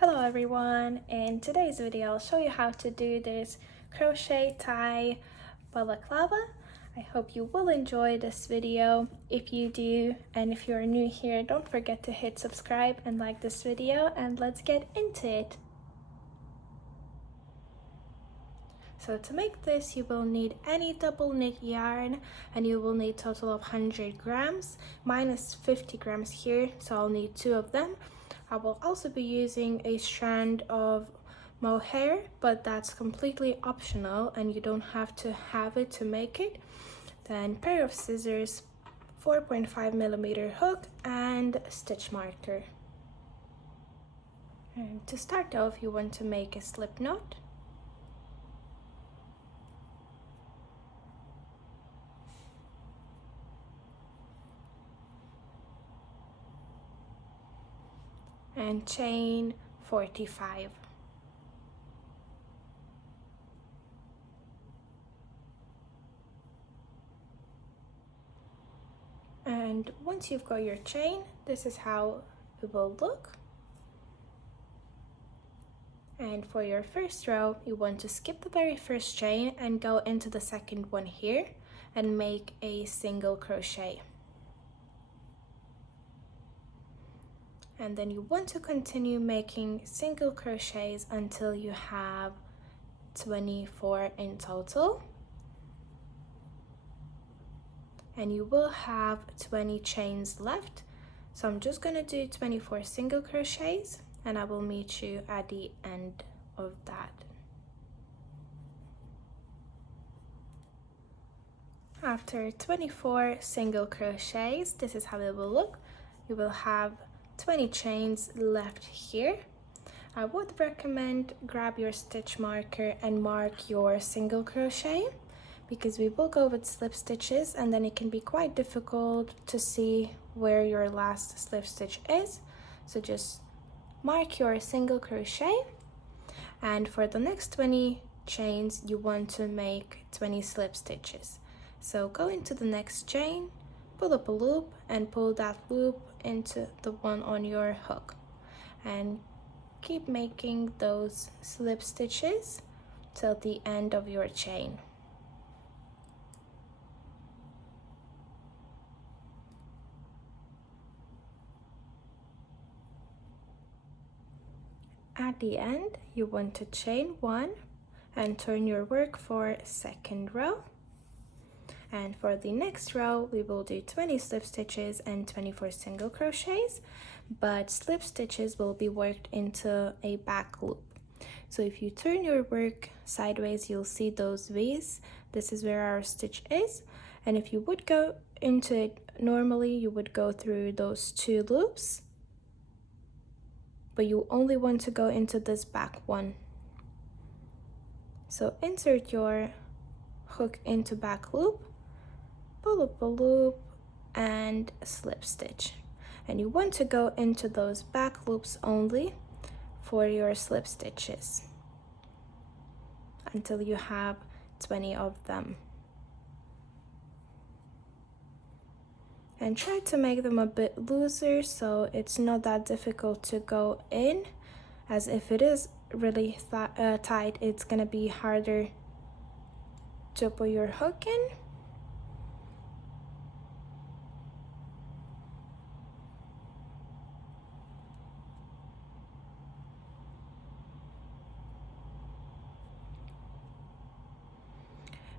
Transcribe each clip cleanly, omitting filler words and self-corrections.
Hello everyone, in today's video I'll show you how to do this crochet tie balaclava. I hope you will enjoy this video. If you do, and if you're new here, don't forget to hit subscribe and like this video, and let's get into it. So to make this, you will need any double knit yarn, and you will need a total of 100 grams. Mine is 50 grams here, so I'll need 2 of them. I will also be using a strand of mohair, but that's completely optional and you don't have to have it to make it. Then pair of scissors, 4.5mm hook, and stitch marker. And to start off, you want to make a slip knot. And chain 45. And once you've got your chain, this is how it will look. And for your first row, you want to skip the very first chain and go into the second one here and make a single crochet. And then you want to continue making single crochets until you have 24 in total. And you will have 20 chains left. So I'm just gonna do 24 single crochets and I will meet you at the end of that. After 24 single crochets, this is how it will look. You will have 20 chains left here. I would recommend grab your stitch marker and mark your single crochet, because we will go with slip stitches and then it can be quite difficult to see where your last slip stitch is. So just mark your single crochet, and for the next 20 chains you want to make 20 slip stitches. So go into the next chain, pull up a loop and pull that loop into the one on your hook, and keep making those slip stitches till the end of your chain. At the end, you want to chain 1 and turn your work for second row. And for the next row, we will do 20 slip stitches and 24 single crochets, but slip stitches will be worked into a back loop. So if you turn your work sideways, you'll see those V's. This is where our stitch is. And if you would go into it normally, you would go through those 2 loops, but you only want to go into this back one. So insert your hook into back loop, pull up a loop and slip stitch, and you want to go into those back loops only for your slip stitches until you have 20 of them. And try to make them a bit looser so it's not that difficult to go in, as if it is really tight, it's gonna be harder to put your hook in.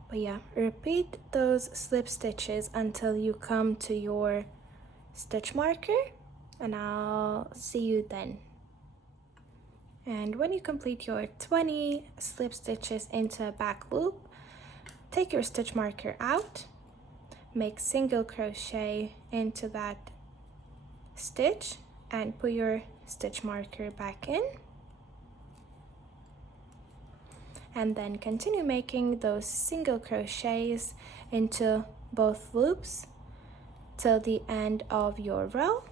But yeah, repeat those slip stitches until you come to your stitch marker, and I'll see you then. And when you complete your 20 slip stitches into a back loop, take your stitch marker out, make single crochet into that stitch and put your stitch marker back in. And then continue making those single crochets into both loops till the end of your row.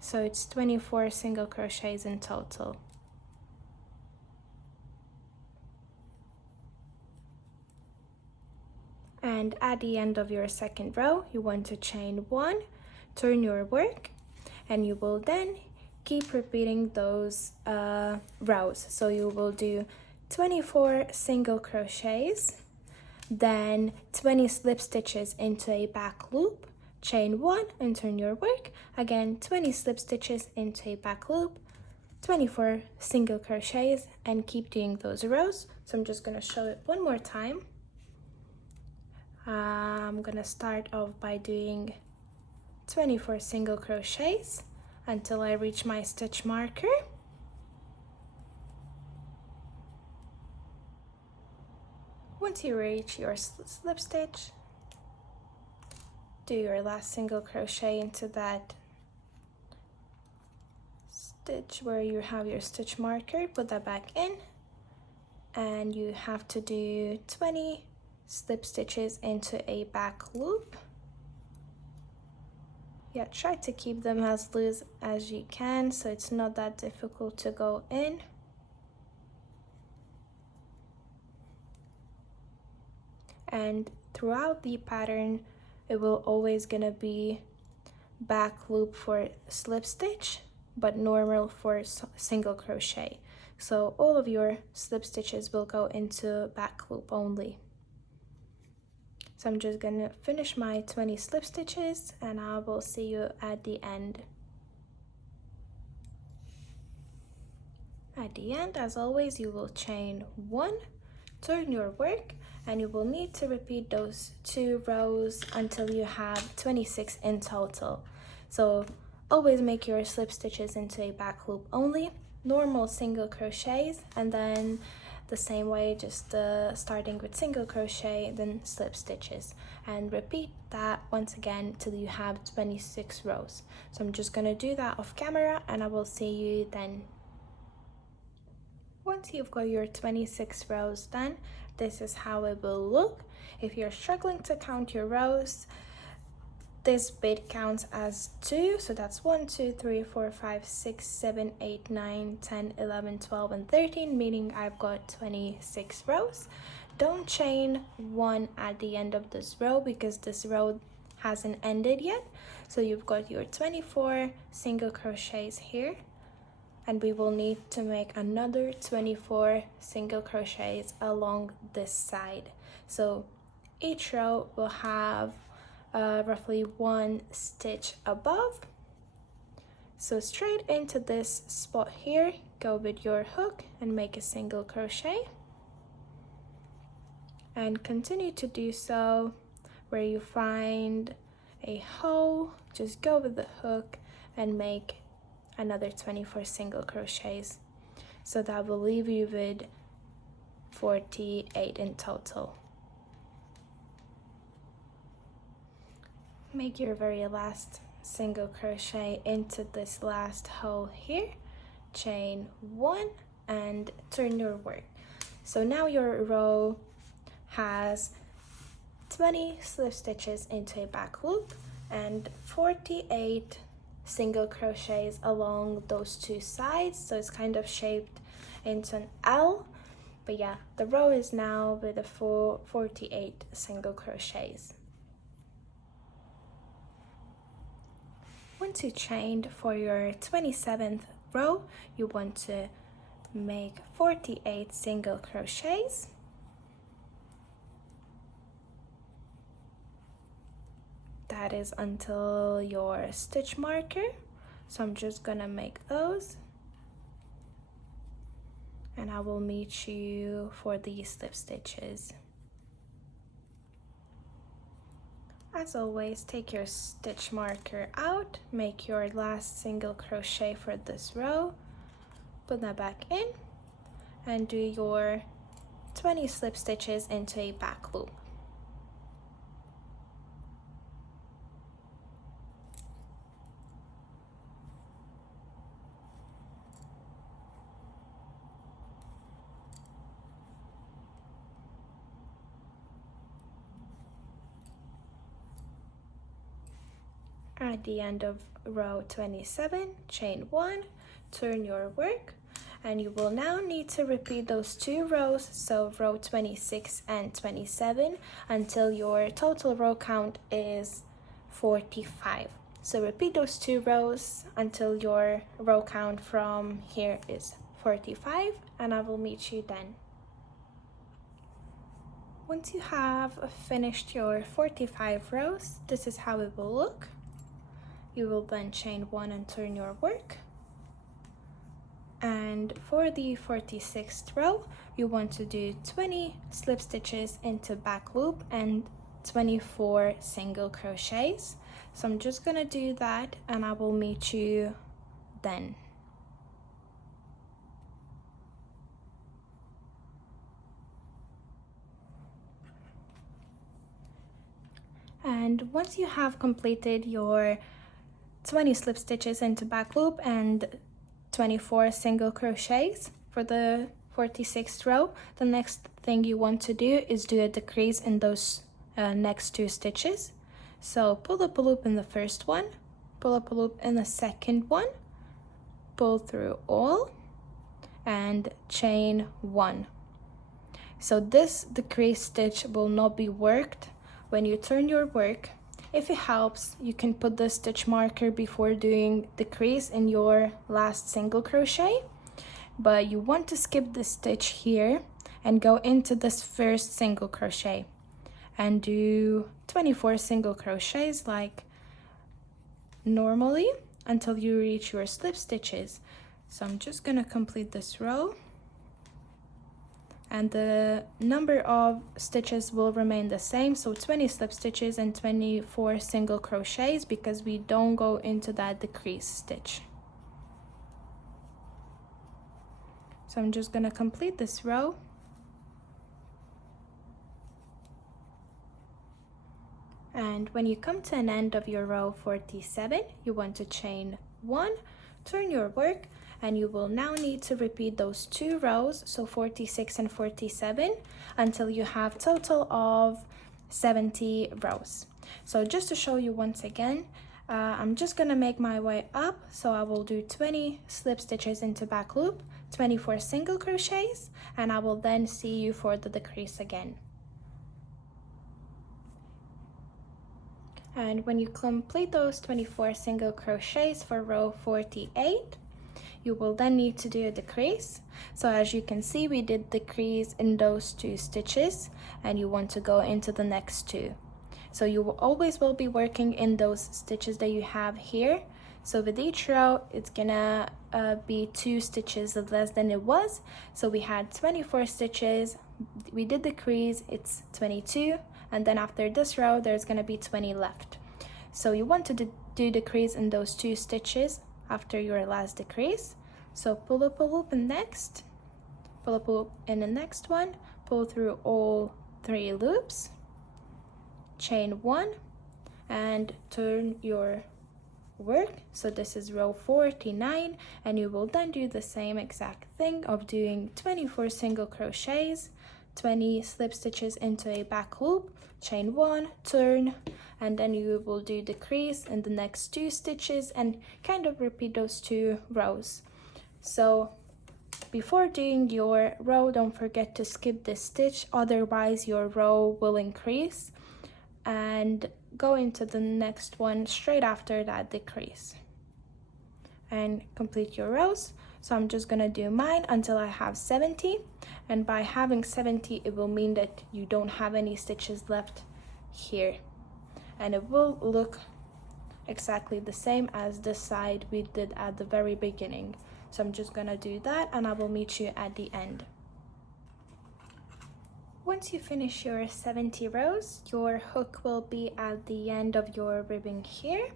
So it's 24 single crochets in total. And at the end of your second row, you want to chain 1, turn your work, and you will then keep repeating those rows. So you will do 24 single crochets, then 20 slip stitches into a back loop, chain 1 and turn your work, again 20 slip stitches into a back loop, 24 single crochets, and keep doing those rows. So I'm just gonna show it one more time. I'm gonna start off by doing 24 single crochets until I reach my stitch marker. Once you reach your slip stitch, do your last single crochet into that stitch where you have your stitch marker, put that back in, and you have to do 20 slip stitches into a back loop. Yeah, try to keep them as loose as you can so it's not that difficult to go in. And throughout the pattern, it will always gonna be back loop for slip stitch, but normal for single crochet. So all of your slip stitches will go into back loop only. So I'm just gonna finish my 20 slip stitches and I will see you at the end. At the end, as always, you will chain 1, turn your work, and you will need to repeat those 2 rows until you have 26 in total. So always make your slip stitches into a back loop only, normal single crochets, and then the same way, just starting with single crochet, then slip stitches, and repeat that once again till you have 26 rows. So I'm just gonna do that off camera and I will see you then. Once you've got your 26 rows done, this is how it will look. If you're struggling to count your rows, this bit counts as 2, so that's 1, 2, 3, 4, 5, 6, 7, 8, 9, 10, 11, 12, and 13, meaning I've got 26 rows. Don't chain 1 at the end of this row because this row hasn't ended yet. So you've got your 24 single crochets here, and we will need to make another 24 single crochets along this side. So each row will have roughly 1 stitch above. So straight into this spot here, go with your hook and make a single crochet, and continue to do so. Where you find a hole, just go with the hook and make another 24 single crochets. So that will leave you with 48 in total. Make your very last single crochet into this last hole here, chain 1 and turn your work. So now your row has 20 slip stitches into a back loop and 48 single crochets along those 2 sides, so it's kind of shaped into an L. But yeah, the row is now with a full 48 single crochets. Once you chained for your 27th row, you want to make 48 single crochets. That is until your stitch marker. So I'm just gonna make those, and I will meet you for the slip stitches. As always, take your stitch marker out, make your last single crochet for this row, put that back in, and do your 20 slip stitches into a back loop. At the end of row 27, chain 1, turn your work, and you will now need to repeat those 2 rows, so row 26 and 27, until your total row count is 45. So repeat those 2 rows until your row count from here is 45, and I will meet you then. Once you have finished your 45 rows, this is how it will look. You will then chain 1 and turn your work. And for the 46th row, you want to do 20 slip stitches into back loop and 24 single crochets. So I'm just gonna do that and I will meet you then. And once you have completed your 20 slip stitches into back loop and 24 single crochets for the 46th row, the next thing you want to do is do a decrease in those next 2 stitches. So pull up a loop in the first one, pull up a loop in the second one, pull through all, and chain 1. So this decrease stitch will not be worked when you turn your work. If it helps, you can put the stitch marker before doing decrease in your last single crochet, but you want to skip the stitch here and go into this first single crochet and do 24 single crochets like normally until you reach your slip stitches. So I'm just gonna complete this row, and the number of stitches will remain the same, so 20 slip stitches and 24 single crochets, because we don't go into that decrease stitch. So I'm just gonna complete this row, and when you come to an end of your row 47, you want to chain 1, turn your work, and you will now need to repeat those 2 rows, so 46 and 47, until you have total of 70 rows. So just to show you once again, I'm just gonna make my way up, so I will do 20 slip stitches into back loop, 24 single crochets, and I will then see you for the decrease again. And when you complete those 24 single crochets for row 48, you will then need to do a decrease. So as you can see, we did decrease in those 2 stitches, and you want to go into the next 2. So you will always be working in those stitches that you have here. So with each row, it's gonna be 2 stitches less than it was. So we had 24 stitches, we did decrease, it's 22, and then after this row, there's gonna be 20 left. So you want to do decrease in those 2 stitches after your last decrease. So pull up a loop in next, pull up a loop in the next one, pull through all 3 loops, chain 1, and turn your work. So this is row 49, and you will then do the same exact thing of doing 24 single crochets, 20 slip stitches into a back loop, chain 1, turn, and then you will do decrease in the next 2 stitches and kind of repeat those 2 rows. So before doing your row, don't forget to skip this stitch, otherwise your row will increase, and go into the next one straight after that decrease and complete your rows. So I'm just gonna do mine until I have 70, and by having 70, it will mean that you don't have any stitches left here, and it will look exactly the same as this side we did at the very beginning. So I'm just gonna do that, and I will meet you at the end. Once you finish your 70 rows, your hook will be at the end of your ribbon here,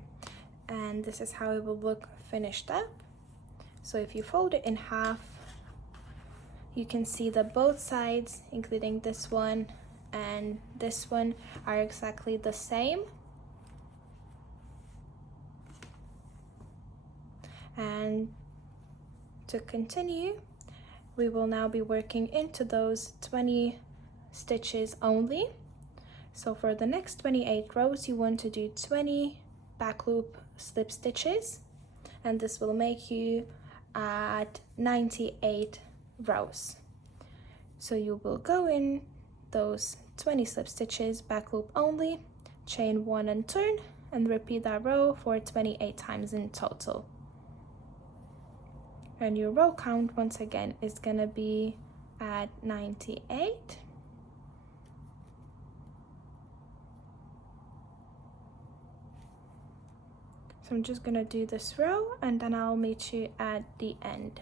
and this is how it will look finished up. So if you fold it in half, you can see that both sides, including this one and this one, are exactly the same. And to continue, we will now be working into those 20 stitches only. So for the next 28 rows, you want to do 20 back loop slip stitches, and this will make you at 98 rows. So you will go in those 20 slip stitches, back loop only, chain 1 and turn, and repeat that row for 28 times in total. And your row count once again is gonna be at 98. So I'm just gonna do this row and then I'll meet you at the end.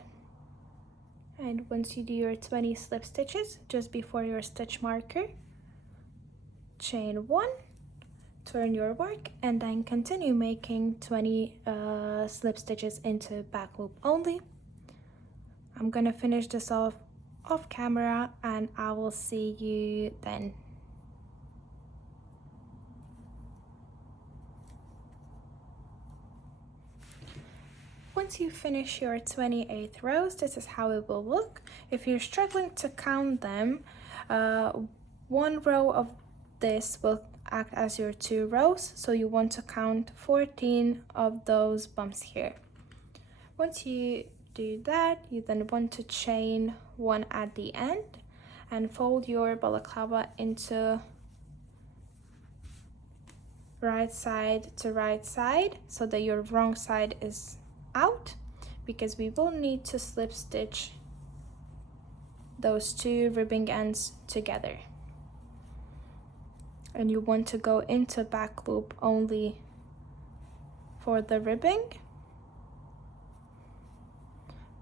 And once you do your 20 slip stitches, just before your stitch marker, chain 1, turn your work, and then continue making 20 slip stitches into back loop only. I'm gonna finish this off camera and I will see you then. Once you finish your 28 rows, this is how it will look. If you're struggling to count them, one row of this will act as your 2 rows, so you want to count 14 of those bumps here. Once you do that, you then want to chain 1 at the end and fold your balaclava into right side to right side so that your wrong side is out, because we will need to slip stitch those 2 ribbing ends together. And you want to go into back loop only for the ribbing.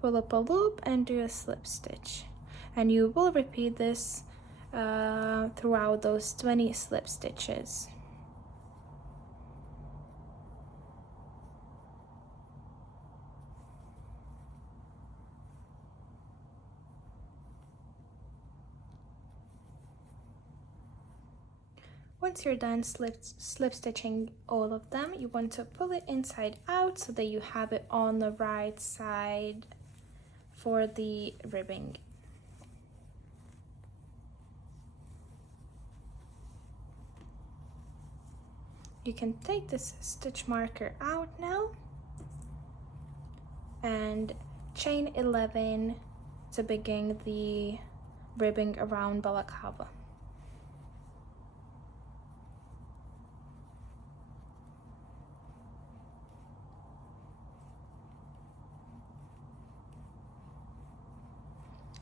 Pull up a loop and do a slip stitch, and you will repeat this throughout those 20 slip stitches. Once you're done slip stitching all of them, you want to pull it inside out so that you have it on the right side for the ribbing. You can take this stitch marker out now and chain 11 to begin the ribbing around balaclava.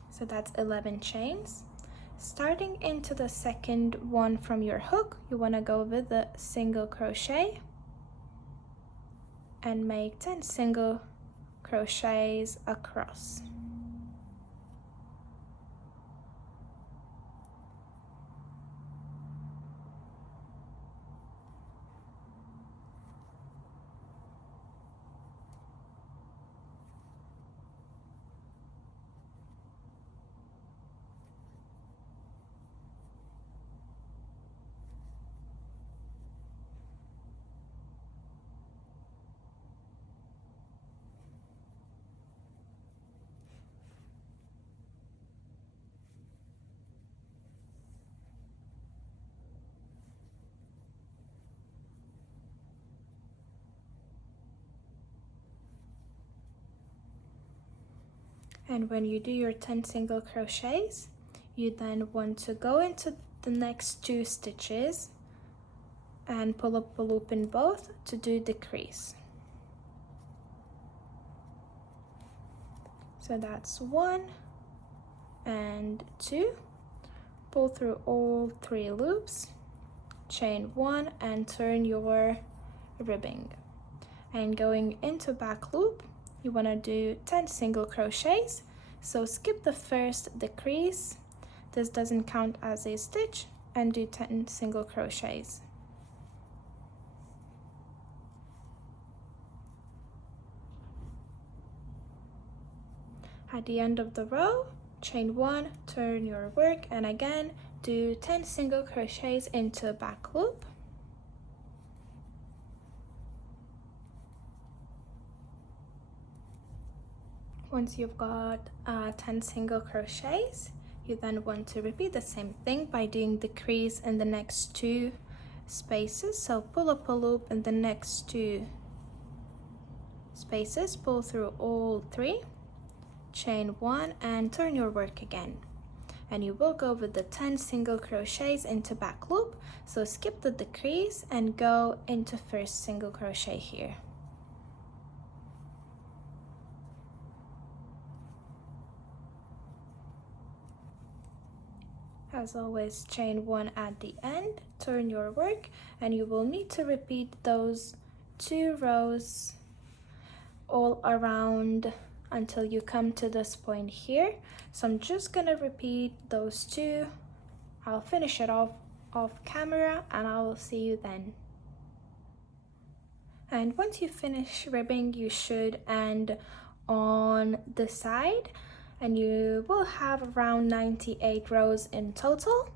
So that's 11 chains. Starting into the second one from your hook, you want to go with the single crochet and make 10 single crochets across. And when you do your 10 single crochets, you then want to go into the next 2 stitches and pull up a loop in both to do the crease. So that's 1 and 2. Pull through all 3 loops, chain 1 and turn your ribbing. And going into back loop, you want to do 10 single crochets, so skip the first decrease, this doesn't count as a stitch, and do 10 single crochets. At the end of the row, chain 1, turn your work, and again do 10 single crochets into a back loop. Once you've got 10 single crochets, you then want to repeat the same thing by doing the crease in the next 2 spaces. So pull up a loop in the next 2 spaces, pull through all 3, chain 1 and turn your work again. and you will go with the 10 single crochets into back loop. So skip the decrease and go into first single crochet here. As always, chain 1 at the end, turn your work, and you will need to repeat those 2 rows all around until you come to this point here. So I'm just gonna repeat those 2. I'll finish it off camera and I will see you then. And once you finish ribbing, you should end on the side, and you will have around 98 rows in total.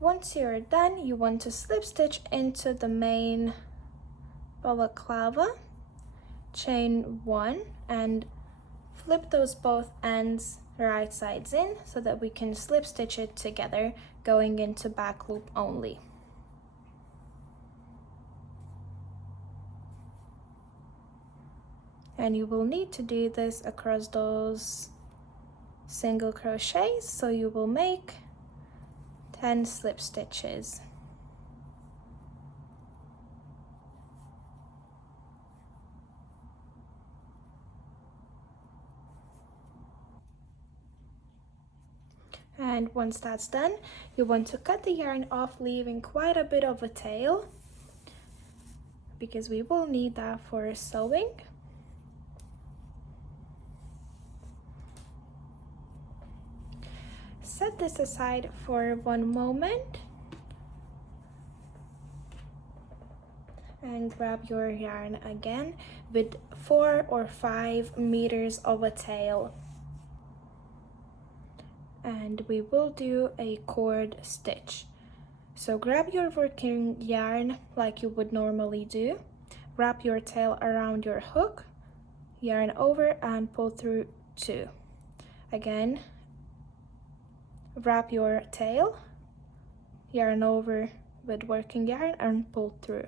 Once you're done, you want to slip stitch into the main balaclava, chain 1, and flip those both ends right sides in so that we can slip stitch it together, going into back loop only. And you will need to do this across those single crochets, so you will make 10 slip stitches. And once that's done, you want to cut the yarn off, leaving quite a bit of a tail, because we will need that for sewing. Set this aside for one moment and grab your yarn again with 4 or 5 meters of a tail, and we will do a cord stitch. So grab your working yarn like you would normally do, wrap your tail around your hook, yarn over and pull through 2. Again, wrap your tail, yarn over with working yarn and pull through.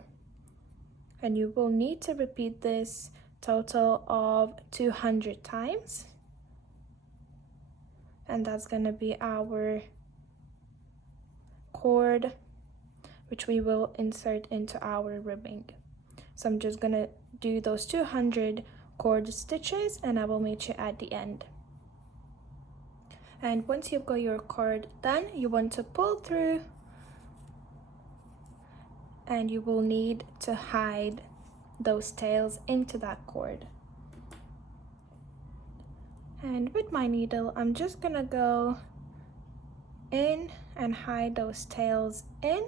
And you will need to repeat this total of 200 times. And that's gonna be our cord, which we will insert into our ribbing. So I'm just gonna do those 200 cord stitches and I will meet you at the end. And once you've got your cord done, you want to pull through, and you will need to hide those tails into that cord. And with my needle, I'm just gonna go in and hide those tails in.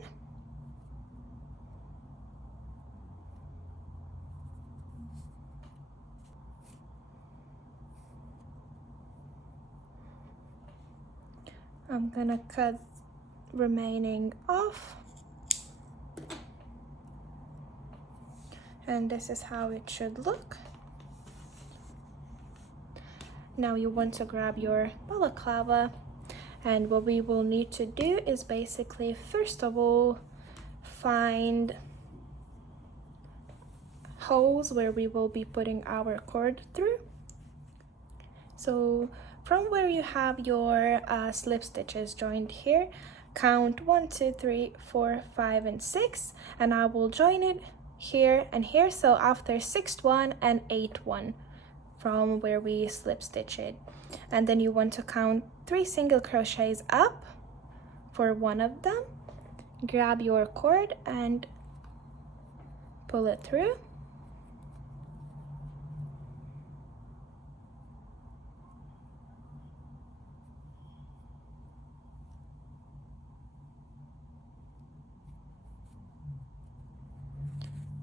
I'm gonna cut remaining off, and this is how it should look. Now you want to grab your balaclava, and what we will need to do is basically, first of all, find holes where we will be putting our cord through. So from where you have your slip stitches joined here, count 1, 2, 3, 4, 5, and 6, and I will join it here and here. So after 6th one and 8th one from where we slip stitch it, and then you want to count 3 single crochets up for one of them, grab your cord and pull it through.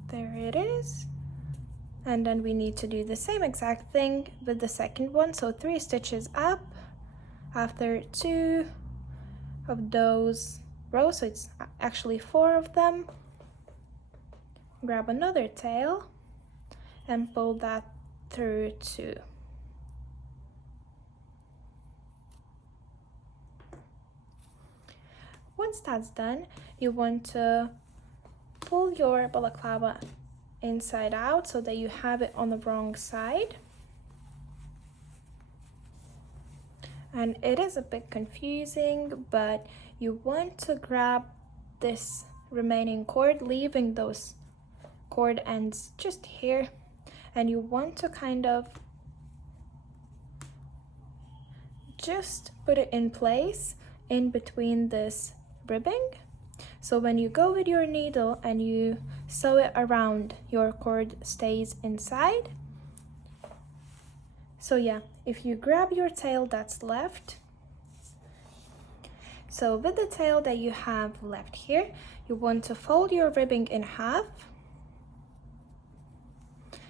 There it is. And then we need to do the same exact thing with the second one. So 3 stitches up after 2 of those rows, so it's actually 4 of them. Grab another tail and pull that through 2. Once that's done, you want to pull your balaclava inside out so that you have it on the wrong side, And it is a bit confusing, but you want to grab this remaining cord, leaving those cord ends just here, and you want to kind of just put it in place in between this ribbing. So when you go with your needle and you sew it around, your cord stays inside. So yeah, if you grab your tail that's left, so with the tail that you have left here, you want to fold your ribbing in half.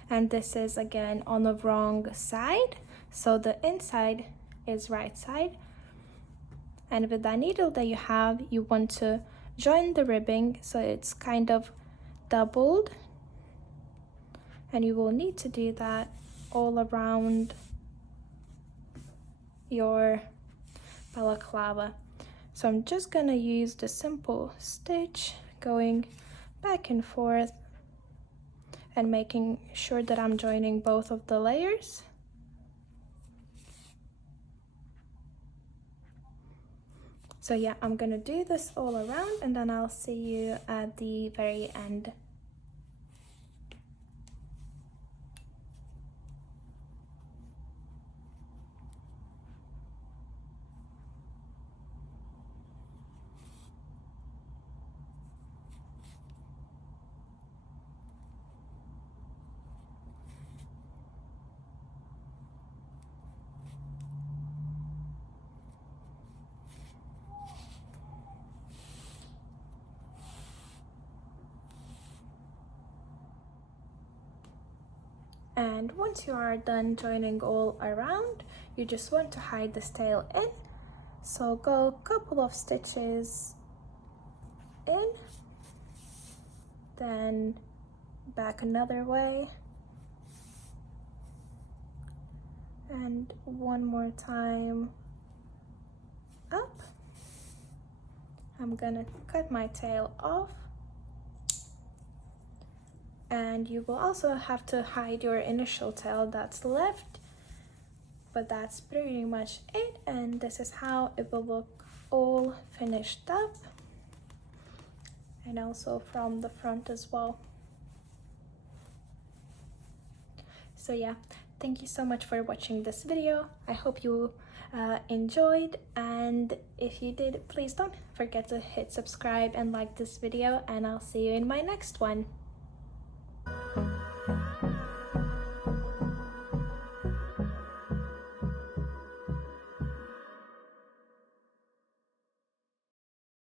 And this is again on the wrong side, so the inside is right side. And with that needle that you have, you want to join the ribbing so it's kind of doubled, and you will need to do that all around your balaclava. So I'm just gonna use the simple stitch going back and forth and making sure that I'm joining both of the layers. So yeah, I'm gonna do this all around and then I'll see you at the very end. And once you are done joining all around, you just want to hide this tail in. So go a couple of stitches in, then back another way, and one more time up. I'm gonna cut my tail off. And you will also have to hide your initial tail that's left, but that's pretty much it. And this is how it will look all finished up, and also from the front as well. So yeah, thank you so much for watching this video. I hope you enjoyed, and if you did, please don't forget to hit subscribe and like this video, and I'll see you in my next one.